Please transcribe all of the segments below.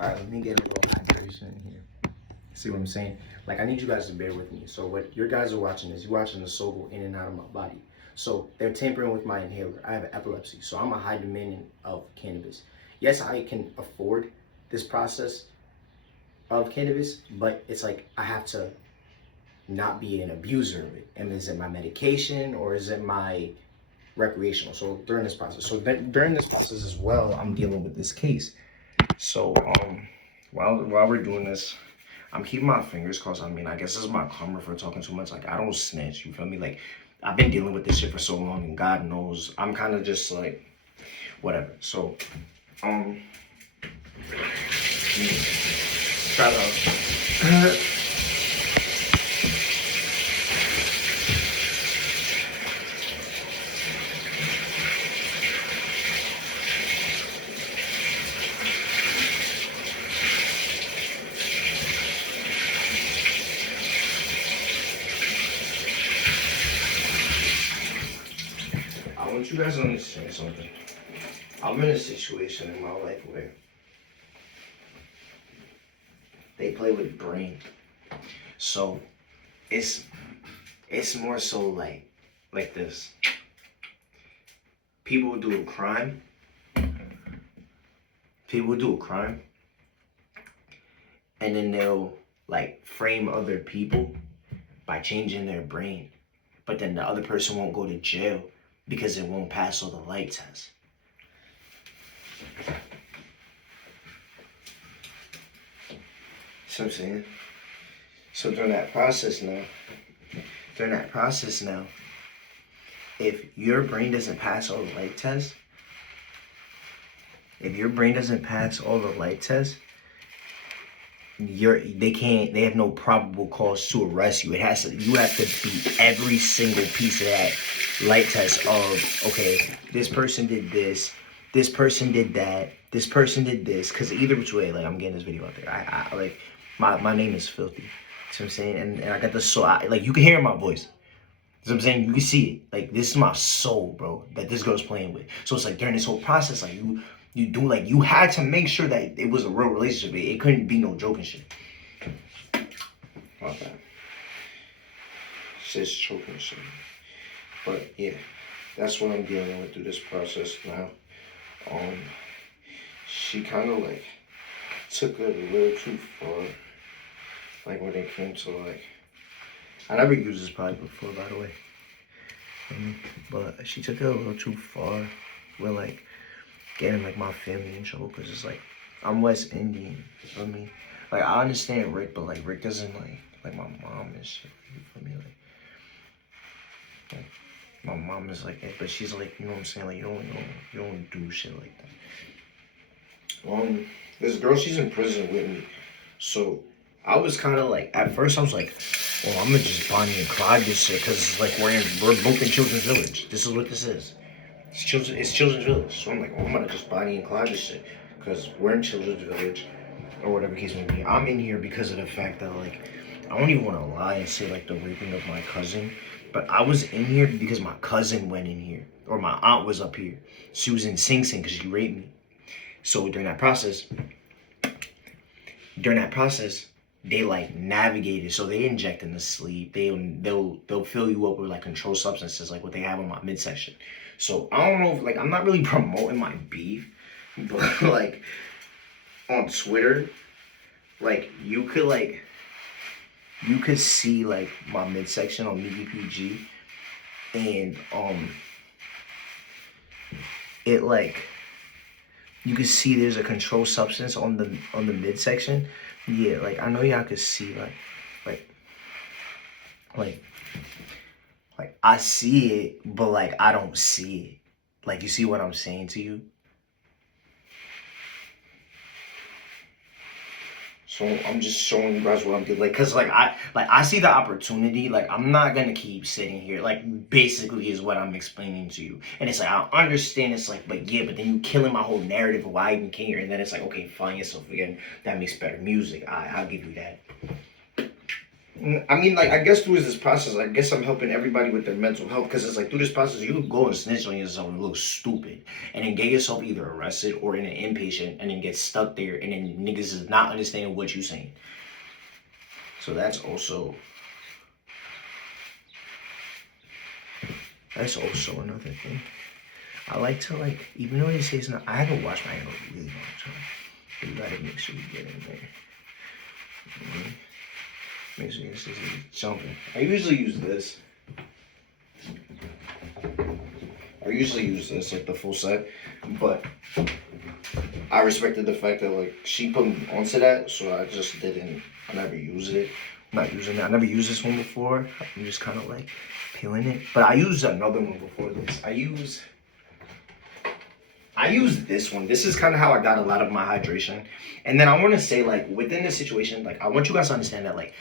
Alright, let me get a little hydration in here. See what I'm saying? Like, I need you guys to bear with me. So what your guys are watching is you're watching the soul go in and out of my body. So they're tampering with my inhaler. I have epilepsy, so I'm a high demand of cannabis. Yes, I can afford this process of cannabis, but it's like I have to not be an abuser of it. And is it my medication or is it my recreational? So during this process, during this process as well, I'm dealing with this case. So while we're doing this, I'm keeping my fingers crossed. I mean, I guess this is my karma for talking too much. Like, I don't snitch, you feel me? Like, I've been dealing with this shit for so long, and God knows I'm kind of just like whatever. So try to I want you guys to understand something. I'm in a situation in my life where they play with brain. So it's more so like this. People do a crime. People do a crime. And then they'll like frame other people by changing their brain. But then the other person won't go to jail because it won't pass all the light tests. See what I'm saying? So during that process now, if your brain doesn't pass all the light tests, they have no probable cause to arrest you. You have to beat every single piece of that light test of, okay, this person did this person did that, this person did this, because either which way, like, I'm getting this video out there. I like, my name is filthy. See what I'm saying? And I got this like, you can hear my voice. You know what I'm saying? You can see it. Like, this is my soul, bro, that this girl's playing with. So it's like during this whole process, like, you had to make sure that it was a real relationship. It couldn't be no joking shit. Okay. It's just choking shit. But yeah, that's what I'm dealing with through this process now. She kind of like took it a little too far. Like when it came to like, I never used this product before, by the way. But she took it a little too far with like getting like my family in trouble, because it's like I'm West Indian, you feel me? Like, I understand Rick, but like Rick doesn't like my mom and shit, you feel me? Like my mom is like, but she's like, you know what I'm saying? Like, you don't do shit like that. This girl, she's in prison with me, so I was kind of like, at first I was like, well, I'm gonna just Bonnie and Clyde this shit, because like we're both in Children's Village. This is what this is. It's Children's Village. So I'm like, oh, I'm gonna just Bonnie and Clyde this shit, because we're in Children's Village, or whatever case may be. I'm in here because of the fact that like, I don't even want to lie and say like the raping of my cousin, but I was in here because my cousin went in here, or my aunt was up here. She was in Sing Sing because she raped me. So during that process, they like navigated. So they inject in the sleep. They'll fill you up with like controlled substances, like what they have on my midsection. So I don't know if, like, I'm not really promoting my beef, but like on Twitter, like you could see like my midsection on MediaPG, and it like, you can see there's a controlled substance on the midsection. Yeah, like, I know y'all could see like I see it, but like I don't see it. Like, you see what I'm saying to you? So I'm just showing you guys what I'm doing, like, cause like I see the opportunity. Like, I'm not gonna keep sitting here. Like, basically is what I'm explaining to you. And it's like, I understand. It's like, but yeah, but then you killing my whole narrative of why I even came here. And then it's like, okay, find yourself again. That makes better music. I'll give you that. I mean, like, I guess through this process, I guess I'm helping everybody with their mental health because it's like through this process, you could go and snitch on yourself and look stupid and then get yourself either arrested or in an inpatient and then get stuck there and then niggas is not understanding what you're saying. So that's also another thing. I like to, like, even though they say it's not, I haven't washed my hair in a really long time. But you gotta make sure you get in there. Make sure this is jumping. I usually use this. Like the full set, but I respected the fact that like she put me onto that, so I just didn't. I never used it. I'm not using it. I never used this one before. I'm just kind of like peeling it. But I used another one before this. I used this one. This is kind of how I got a lot of my hydration. And then I want to say like within this situation, like I want you guys to understand that like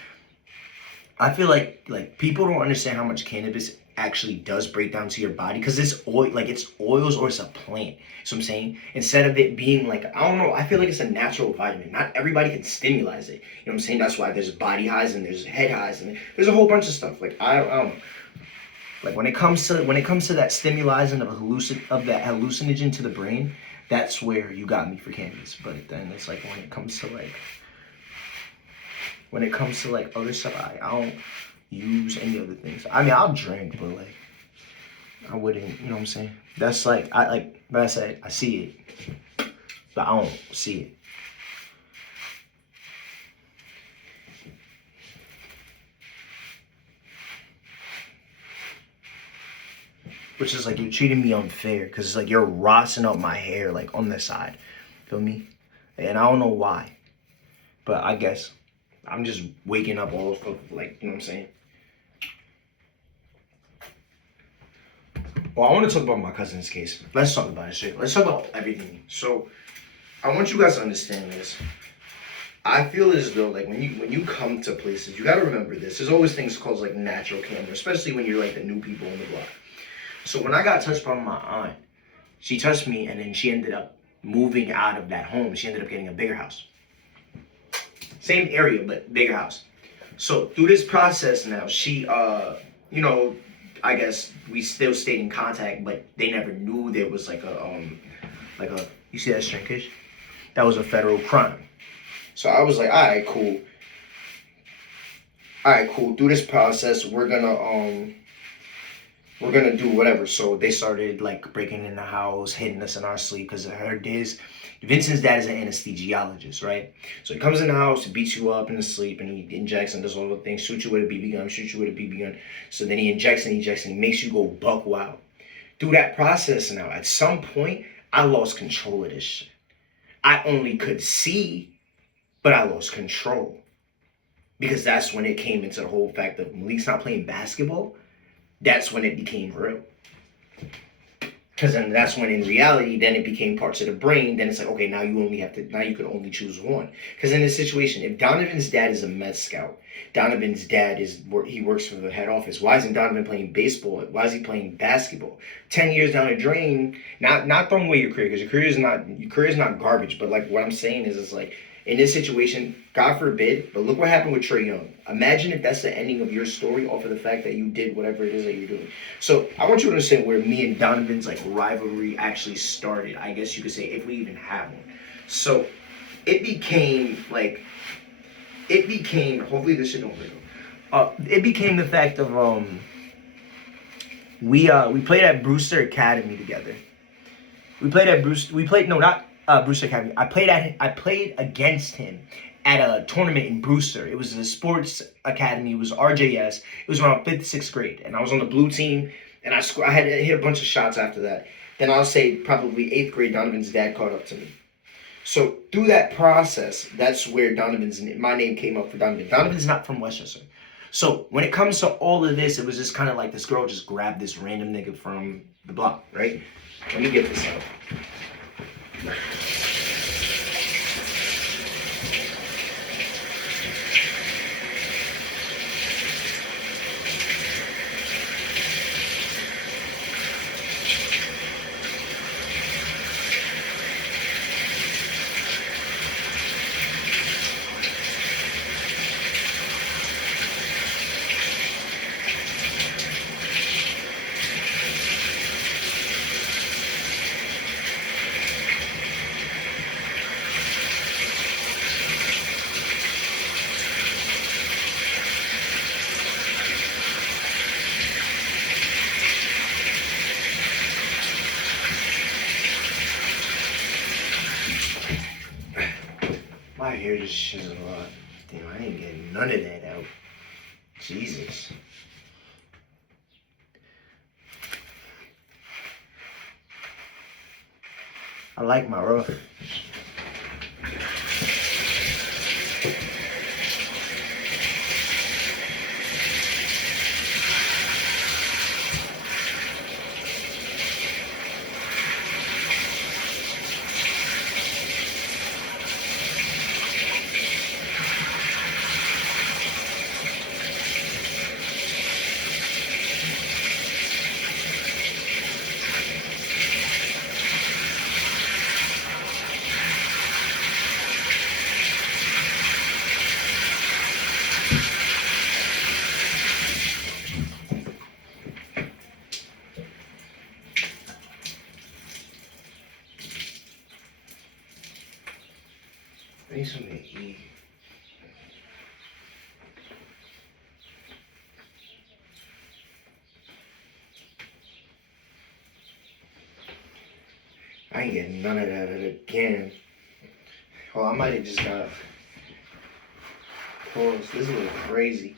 I feel like people don't understand how much cannabis actually does break down to your body because it's oil, like it's oils or it's a plant. So I'm saying instead of it being like, I don't know, I feel like it's a natural vitamin. Not everybody can stimulate it. You know what I'm saying? That's why there's body highs and there's head highs and there's a whole bunch of stuff. Like I don't know. Like when it comes to that stimulizing of that hallucinogen to the brain, that's where you got me for cannabis. But then it's like when it comes to like other stuff, I don't use any other things. I mean, I'll drink, but like I wouldn't, you know what I'm saying? That's like but I said I see it, but I don't see it. Which is like you're treating me unfair because it's like you're rossing up my hair like on this side. Feel me? And I don't know why. But I guess I'm just waking up all like, you know what I'm saying? Well, I want to talk about my cousin's case. Let's talk about it straight. Let's talk about everything. So I want you guys to understand this. I feel as though like when you come to places, you gotta remember this. There's always things called like natural camera, especially when you're like the new people on the block. So when I got touched by my aunt, she touched me and then she ended up moving out of that home. She ended up getting a bigger house. Same area, but bigger house. So through this process now, she, you know, I guess we still stayed in contact, but they never knew there was like a, you see that shrinkage? That was a federal crime. So I was like, all right, cool. Through this process, we're gonna do whatever. So they started like breaking in the house, hitting us in our sleep because Vincent's dad is an anesthesiologist, right? So he comes in the house, he beats you up in the sleep, and he injects and does all the things, shoot you with a BB gun. So then he injects and he makes you go buck wild. Through that process now, at some point, I lost control of this shit. I only could see, but I lost control. Because that's when it came into the whole fact of Malik's not playing basketball. That's when it became real. Because then that's when in reality, then it became parts of the brain. Then it's like, okay, now you can only choose one. Because in this situation, if Donovan's dad is a Met scout, Donovan's dad he works for the head office. Why isn't Donovan playing baseball? Why is he playing basketball? 10 years down the drain, not throwing away your career, because your career is not garbage. But like what I'm saying is, it's like in this situation, God forbid, but look what happened with Trae Young. Imagine if that's the ending of your story off of the fact that you did whatever it is that you're doing. So I want you to understand where me and Donovan's like rivalry actually started. I guess you could say, if we even have one. So it became, hopefully this shit don't break. It became the fact of, we played at Brewster Academy together. Brewster Academy. I played against him at a tournament in Brewster. It was a sports academy. It was RJS. It was around 5th, 6th grade. And I was on the blue team, and I had hit a bunch of shots after that. Then I'll say probably 8th grade, Donovan's dad caught up to me. So through that process, that's where my name came up for Donovan. Donovan's not from Westchester. So when it comes to all of this, it was just kind of like this girl just grabbed this random nigga from the block, right? Let me get this out. My hair just shits a lot. Damn, I ain't getting none of that out. Jesus. I like my rough. I need something to eat. I ain't getting none of that again. Well, I might have just got pause. This is a little crazy.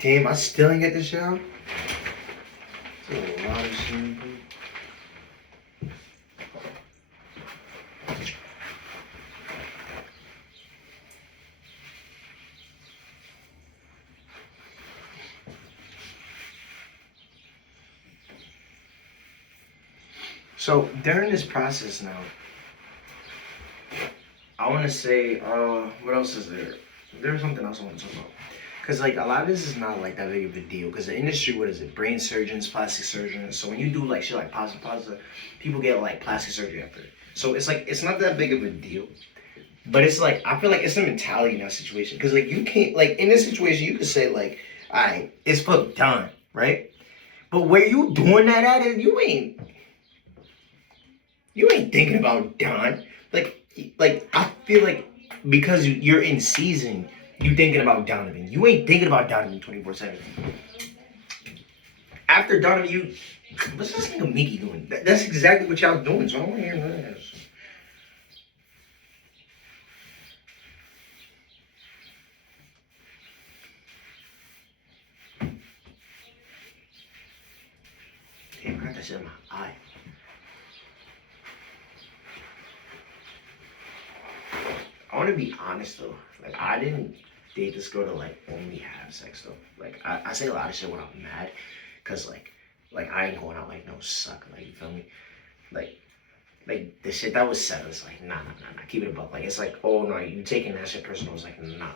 Damn, I still ain't get the shower. That's a lot of shampoo. So during this process now, I want to say, what else is there? There's something else I want to talk about. Because, like, a lot of this is not, like, that big of a deal. Because the industry, what is it? Brain surgeons, plastic surgeons. So when you do, like, shit like pasta, people get, like, plastic surgery after it. So it's, like, it's not that big of a deal. But it's, like, I feel like it's a mentality in that situation. Because, like, you can't, like, in this situation, you could say, like, all right, it's for done, right? But where you doing that at, you ain't thinking about done. Like I feel like because you're in season, you thinking about Donovan. You ain't thinking about Donovan 24/7. After Donovan, what's this nigga Mickey doing? That's exactly what y'all doing. So I don't want to hear none of this. Damn, I got that shit in my eye. I want to be honest though. Like I didn't date this girl to like only have sex though. Like I say a lot of shit when I'm mad, cause like I ain't going out like no sucker. Like you feel me? Like the shit that was said was like nah. Keep it a buck. Like it's like oh no you taking that shit personal. It's like nah.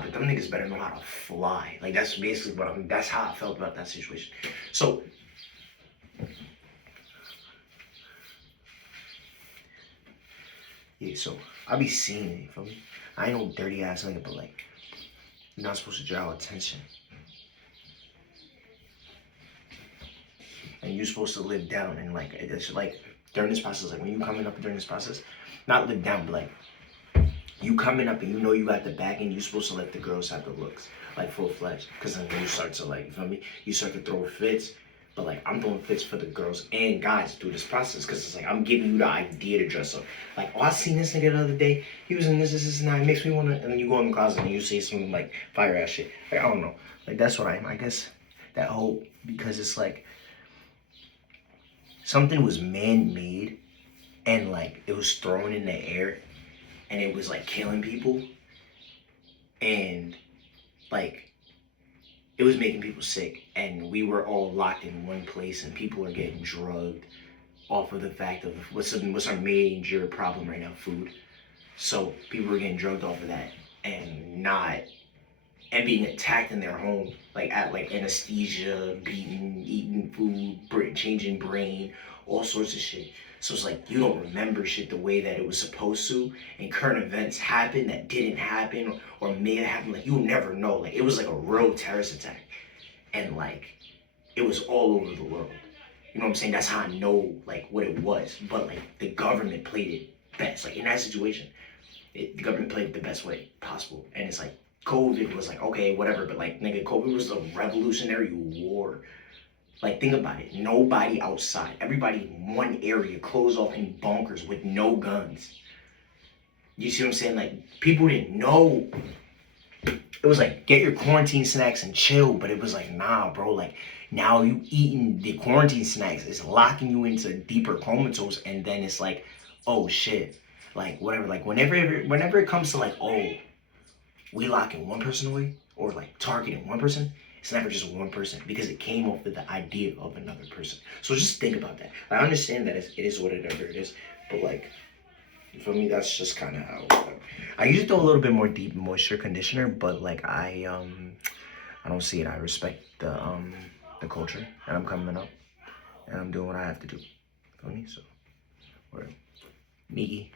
But them niggas better know how to fly. Like that's basically that's how I felt about that situation. So yeah, so I be seeing it, you feel me? I ain't no dirty ass nigga, but like, you're not supposed to draw attention. And you're supposed to live down and like, it's like, during this process, like when you coming up during this process, not live down, but like, you coming up and you know you got the back and you're supposed to let the girls have the looks, like full fledged. Cause then you start to like, you feel me? You start to throw fits. But like I'm throwing fits for the girls and guys through this process because it's like I'm giving you the idea to dress up. Like, oh, I seen this nigga the other day. He was in this, and that. It makes me wanna. And then you go in the closet and you say some like fire ass shit. Like I don't know. Like that's what I guess that whole because it's like something was man made and like it was thrown in the air and it was like killing people and like it was making people sick and we were all locked in one place and people are getting drugged off of the fact of what's our major problem right now, food. So people were getting drugged off of that and not and being attacked in their home, like at like anesthesia, beaten, eating food, changing brain, all sorts of shit. So it's like you don't remember shit the way that it was supposed to, and current events happen that didn't happen or may have happened. Like you'll never know. Like it was like a real terrorist attack, and like it was all over the world. You know what I'm saying? That's how I know like what it was. But like the government played it best. Like in that situation, the government played it the best way possible. And it's like COVID was like okay, whatever. But like nigga, COVID was a revolutionary war. Like think about it. Nobody outside. Everybody in one area, closed off in bunkers with no guns. You see what I'm saying? Like people didn't know. It was like get your quarantine snacks and chill, but it was like nah, bro. Like now you eating the quarantine snacks is locking you into deeper comatose, and then it's like, oh shit, like whatever. Like whenever it comes to like oh we locking one person away or like targeting one person, it's never just one person because it came up with the idea of another person. So just think about that. I understand that it is whatever it is, but like for me, that's just kind of how. I usually throw a little bit more deep moisture conditioner, but like I don't see it. I respect the culture, and I'm coming up, and I'm doing what I have to do. Feel me? So, word. Miggy.